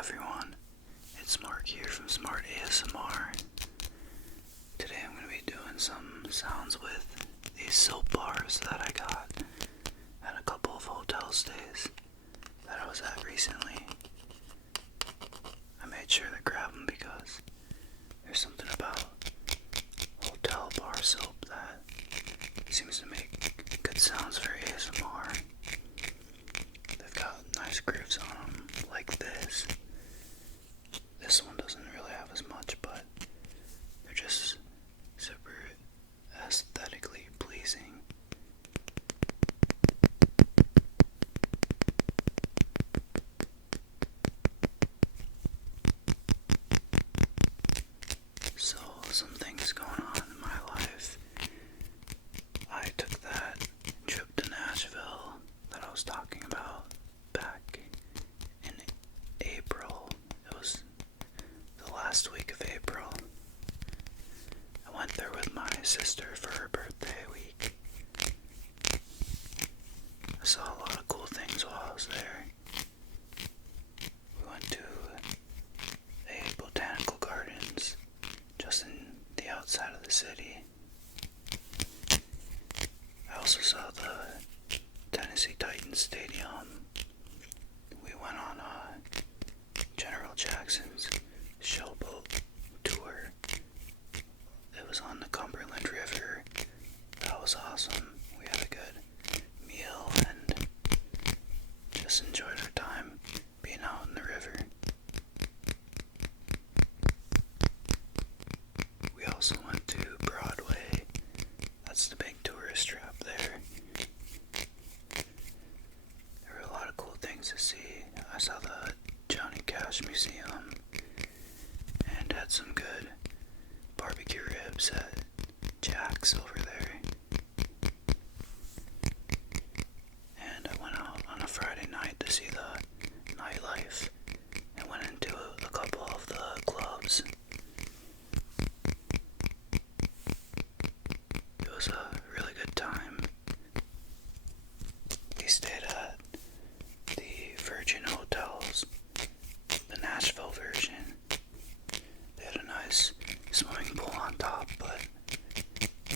everyone, it's Mark here from Smart ASMR. Today I'm going to be doing some sounds with these soap bars that I got at a couple of hotel stays that I was at recently. I made sure to grab them because there's something about hotel bar soap that seems to make good sounds for ASMR. They've got nice grooves on them, like this. This one doesn't really have as much, but they're just super aesthetically pleasing. So, some things going on in my life. I took that trip to Nashville that I was talking about back in April. It was the last week of April. I went there with my sister for her birthday week. I saw a lot of cool things while I was there. We went to a botanical gardens just in the outside of the city. I also saw the Tennessee Titans Stadium. We went on General Jackson's showboat tour. It was on the Cumberland River. That was awesome. We had a good meal and just enjoyed our time being out in the river. We also went to Broadway. That's the big tourist trap there. There were a lot of cool things to see. I saw the Johnny Cash Museum and had some good barbecue ribs at Jack's over there. And I went out on a Friday night to see the nightlife and went into a couple of the clubs. It was a really good time. We stayed at the Virgin Hotels, the Nashville version. They had a nice swimming pool on top, but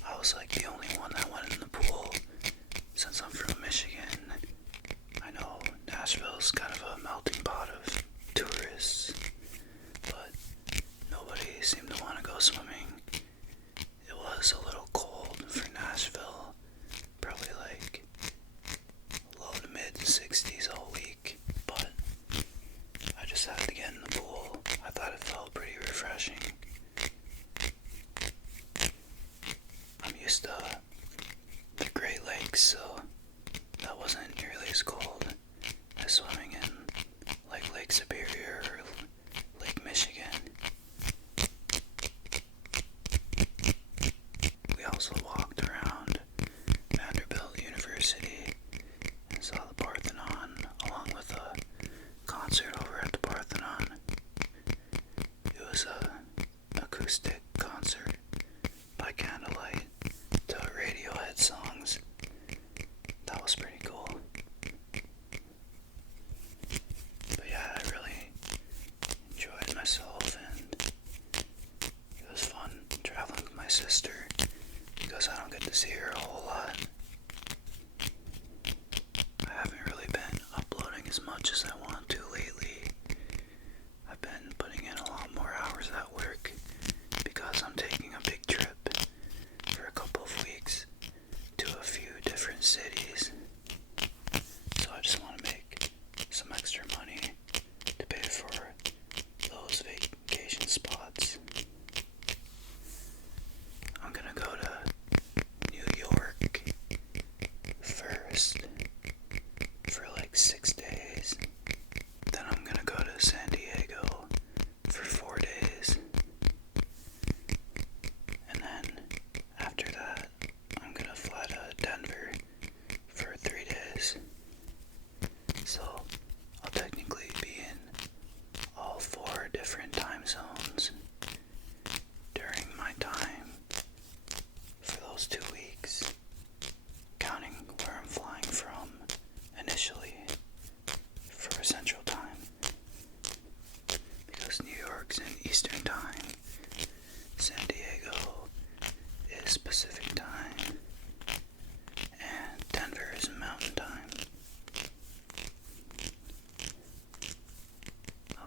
I was like the only one that went in the pool since I'm from Michigan. I know Nashville's kind of a melting pot of tourists, but nobody seemed to want to go swimming. It was a little cold for Nashville, probably like low to mid 60s all week, but I just had to get in the pool. I thought it felt pretty refreshing. I'm used to the Great Lakes, so that wasn't nearly as cold as swimming in like Lake Superior or Lake Michigan. We also walked around Vanderbilt University and saw the Parthenon along with a concert over at the Parthenon. It was a acoustic concert by candlelight to Radiohead songs. That was pretty cool. But yeah, I really enjoyed myself, and it was fun traveling with my sister because I don't get to see her a whole lot. I haven't really been uploading as much as I want to lately. I've been putting in a lot more hours at work because I'm taking a big trip for a couple of weeks to a few different cities. So I just want to make some extra money to pay for those vacation spots. I'm gonna go to New York first for like 6 days,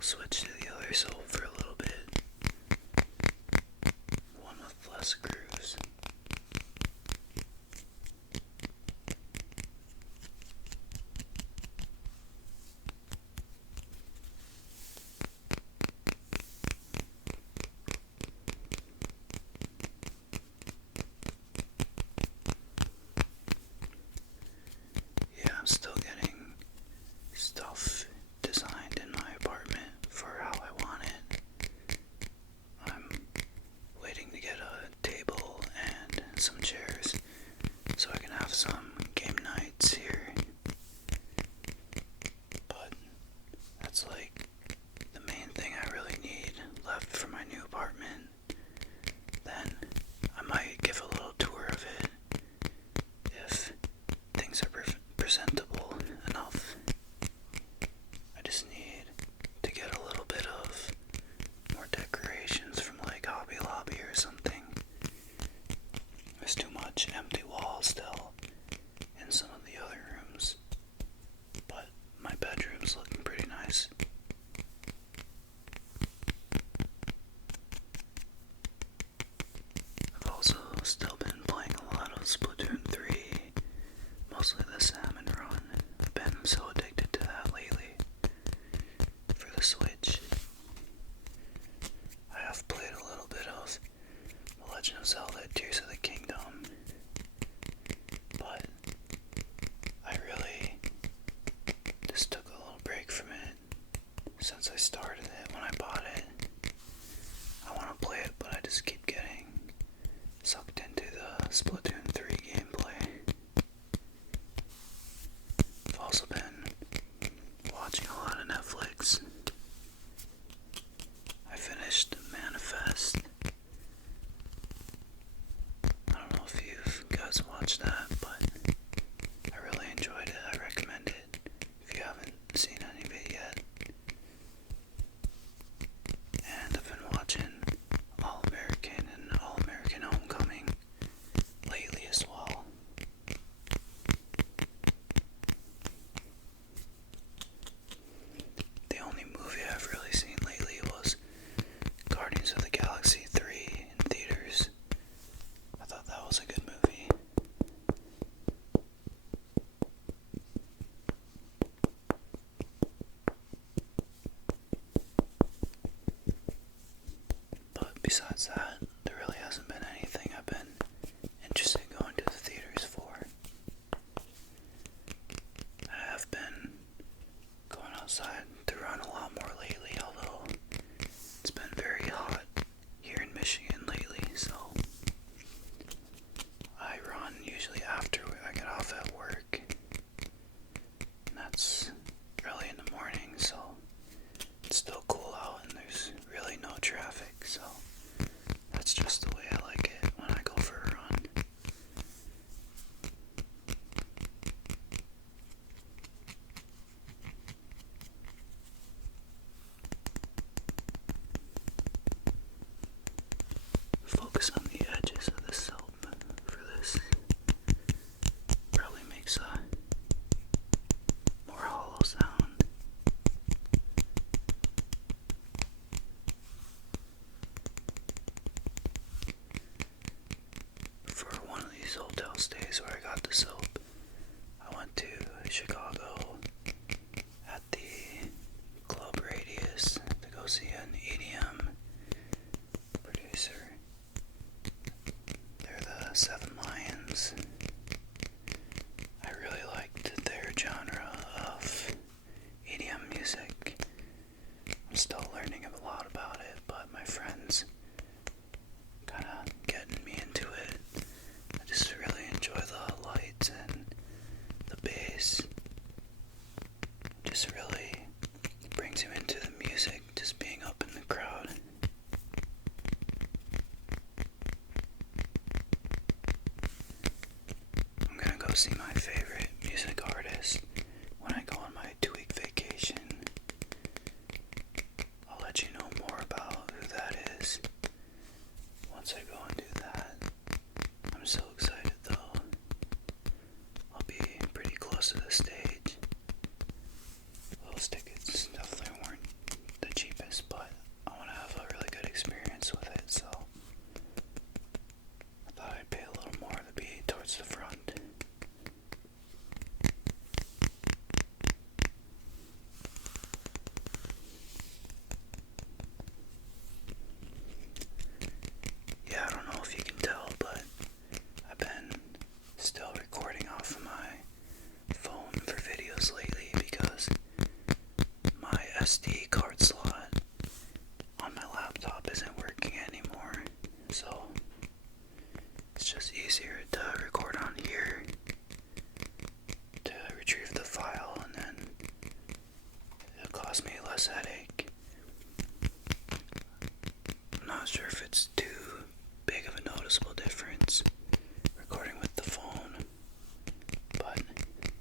switch to the other sole for a little bit. One with less grooves. Yeah, I'm still getting stuff designed in my apartment for how I want it. I'm waiting to get a table and some chairs so I can have some game nights here. But that's like the main thing I really need left for my new apartment. Then I might give a little tour of it if things are presentable enough. I just need to get a little bit of more decorations from like Hobby Lobby or something. There's too much empty wall still in some of the other rooms, but my bedroom's looking pretty nice. I've also still been playing a lot of Splatoon 3, mostly the Salmon Run. I've been so addicted to that lately for the Switch. I have played a little bit of The Legend of Zelda Tears of the Kingdom, but I really just took a little break from it since I started it. When I bought it, I want to play it, but I just keep getting sucked into the Splatoon 3 gameplay. I've also been watching a lot of Netflix. I finished Manifest. I don't know if you guys watched that, but I really enjoyed it. I recommend it if you haven't seen any of it yet. And I've been watching All American and All American Homecoming lately as well. The only movie I've really seen lately was Guardians of the Galaxy 3 in theaters. I thought that was a good movie. But besides that, there really hasn't been anything I've been interested in going to the theaters for. I have been going outside to run a lot more lately, although it's been very hot here in Michigan lately, so I run usually after I get off at work, and that's early in the morning, so it's still cool out and there's really no traffic, so that's just the way I like it when I go for a run. Focus on the edges of the soap for this. Probably makes a more hollow sound. For one of these hotel stays where I got the soap, I went to Chicago at the Club Radius to go see an EDM producer. They're the Seven Lions. I really liked their genre of EDM music. I'm still learning a lot about it, but my friends kind of getting me into it. I just really enjoy the lights and the bass. It just really brings you into the music, just being up in the crowd. I'm gonna go see my favorite music artist when I go on my 2-week vacation. I'll let you know more about who that is once I go and do that. I'm so excited though. I'll be pretty close to the stage. Those tickets definitely weren't the cheapest. card slot on my laptop isn't working anymore, so it's just easier to record on here to retrieve the file, and then it'll cost me less headache. I'm not sure if it's too big of a noticeable difference recording with the phone, but at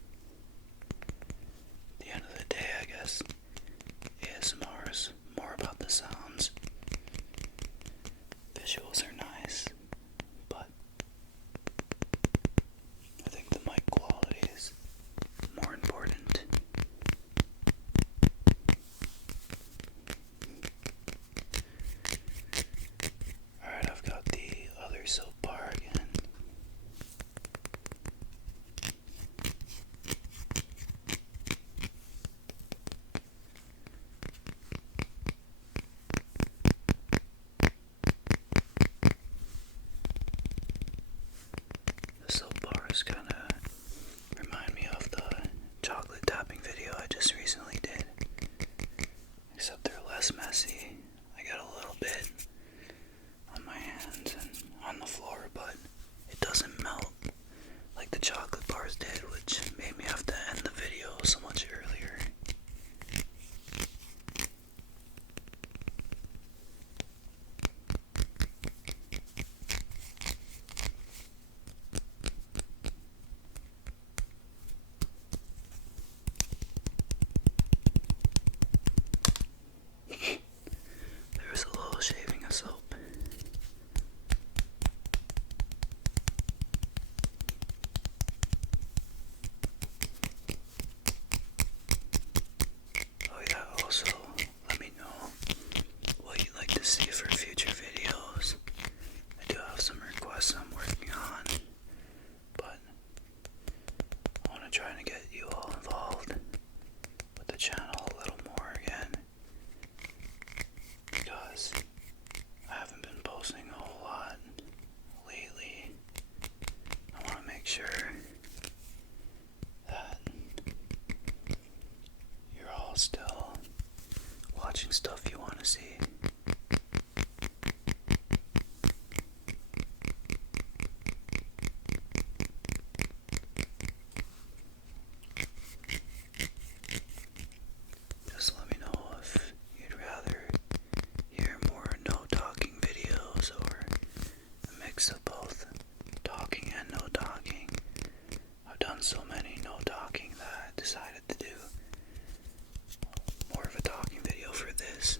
the end of the day, I guess ASMR is more about the sounds. Visuals are nice, but I think the mic quality is more important. Alright, I've got the other soap bar again. The soap bars kind of remind me of the chocolate tapping video I just recently did, except they're less messy. I got a little bit on my hands and on the floor, but it doesn't melt like the chocolate bars did, which made me have to end the video so much earlier. There was a little shaving of soap. Oh yeah, also let me know what you'd like to see for future videos. I do have some requests I'm working on, but I want to try to get you all involved with the channel a little more again, because I haven't been posting a whole lot lately. I want to make sure that you're all still watching stuff you want to see. Just let me know if you'd rather hear more no talking videos or a mix of both talking and no talking. I've done so many no talking that I decided to do more of a talking video for this.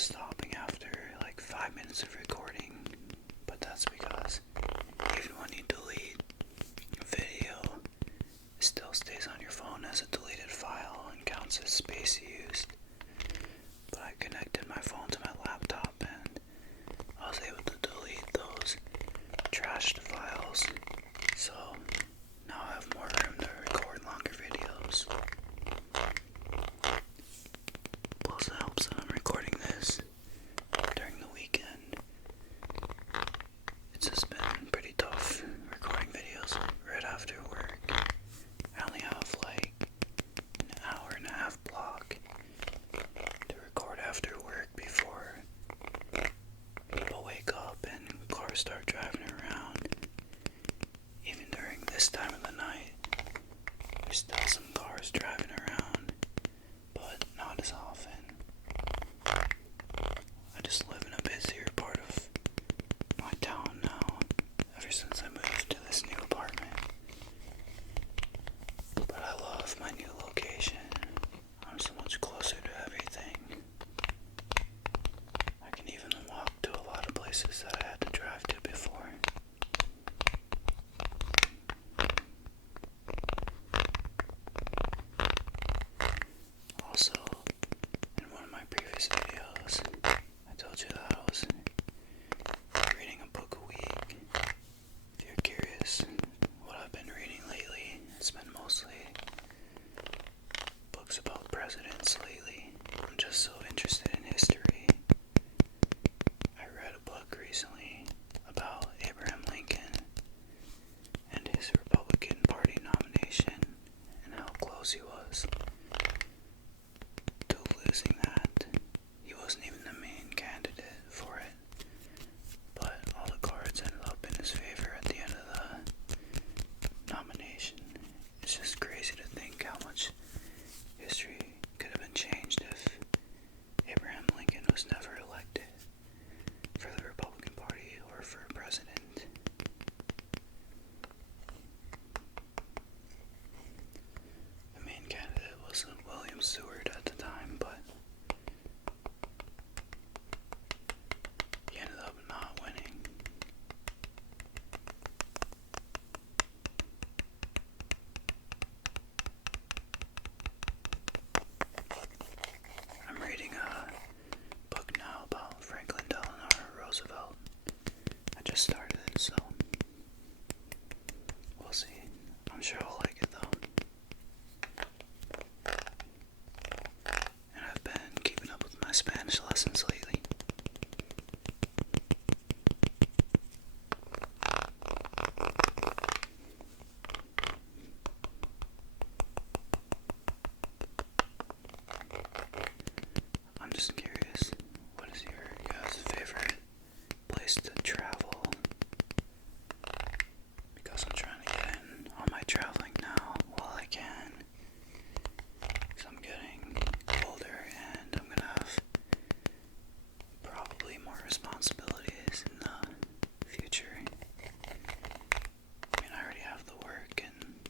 was stopping after like 5 minutes of recording, but that's because even when you delete a video, it still stays on your phone as a deleted file and counts as space used. But I connected my phone to my laptop and I was able to delete those trashed files, so now I have more room to record longer videos. Plus it helps that I'm recording this during the weekend. It's just been pretty tough recording videos right after work. I only have like an hour and a half block to record after work before people wake up and cars start driving around. Even during this time of the night, there's still some cars driving around, but not as often. I just live in a busier part of my town now, ever since I moved to this new apartment. But I love my new location. I'm so much closer to everything. I can even walk to a lot of places that I had to drive to before. Also, in one of my previous videos, I told you that I was reading a book a week. If you're curious what I've been reading lately, it's been mostly books about presidents lately. I'm just so interested in history. I read a book recently about Abraham Lincoln and his Republican Party nomination and how close he was to losing that. He wasn't even the main candidate for it, but all the cards ended up in his favor at the end of the nomination. It's just crazy to think how much history could have been changed if Abraham Lincoln was never elected for the Republican Party or for president. The main candidate was William Seward at the time, but he ended up not winning. I'm reading a book now about Franklin Delano Roosevelt. I just started it, so we'll see. I'm sure I'll like it though. And I've been keeping up with my Spanish lessons lately. I'm just curious, what is your guys' favorite place to travel? Because I'm trying to get in on my traveling now while I can. Because I'm getting older and I'm gonna have probably more responsibilities in the future. I mean, I already have the work and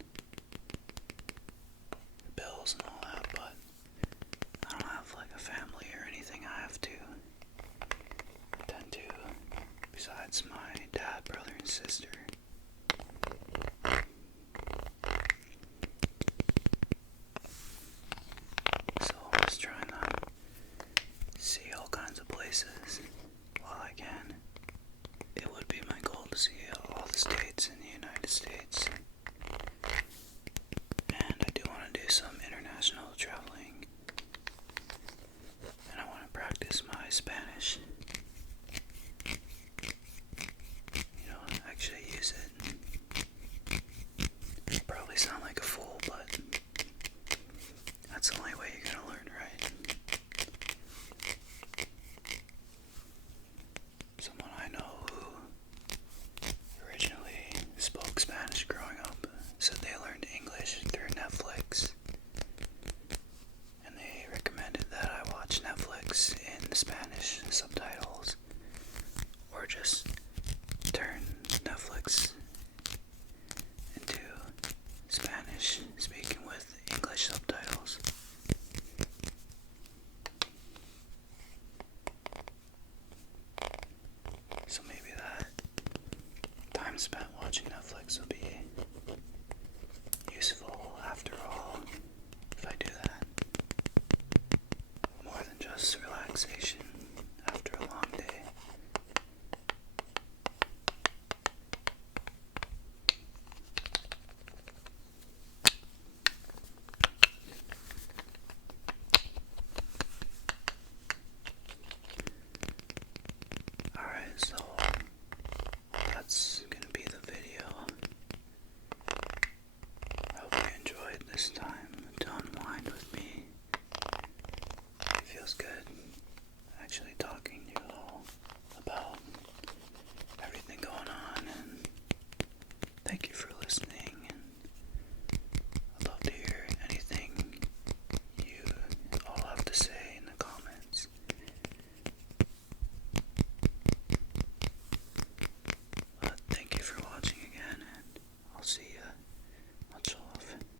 the bills and all that, but I don't have like a family or anything I have to attend to besides my dad, brother, and sister. So I'm just trying to see all kinds of places while I can. It would be my goal to see all the states in the United States. And I do want to do some international traveling. And I want to practice my Spanish. You know, actually use stress relaxation after a long day. Alright, so that's gonna be the video. I hope you enjoyed this time to unwind with me. It feels good actually talking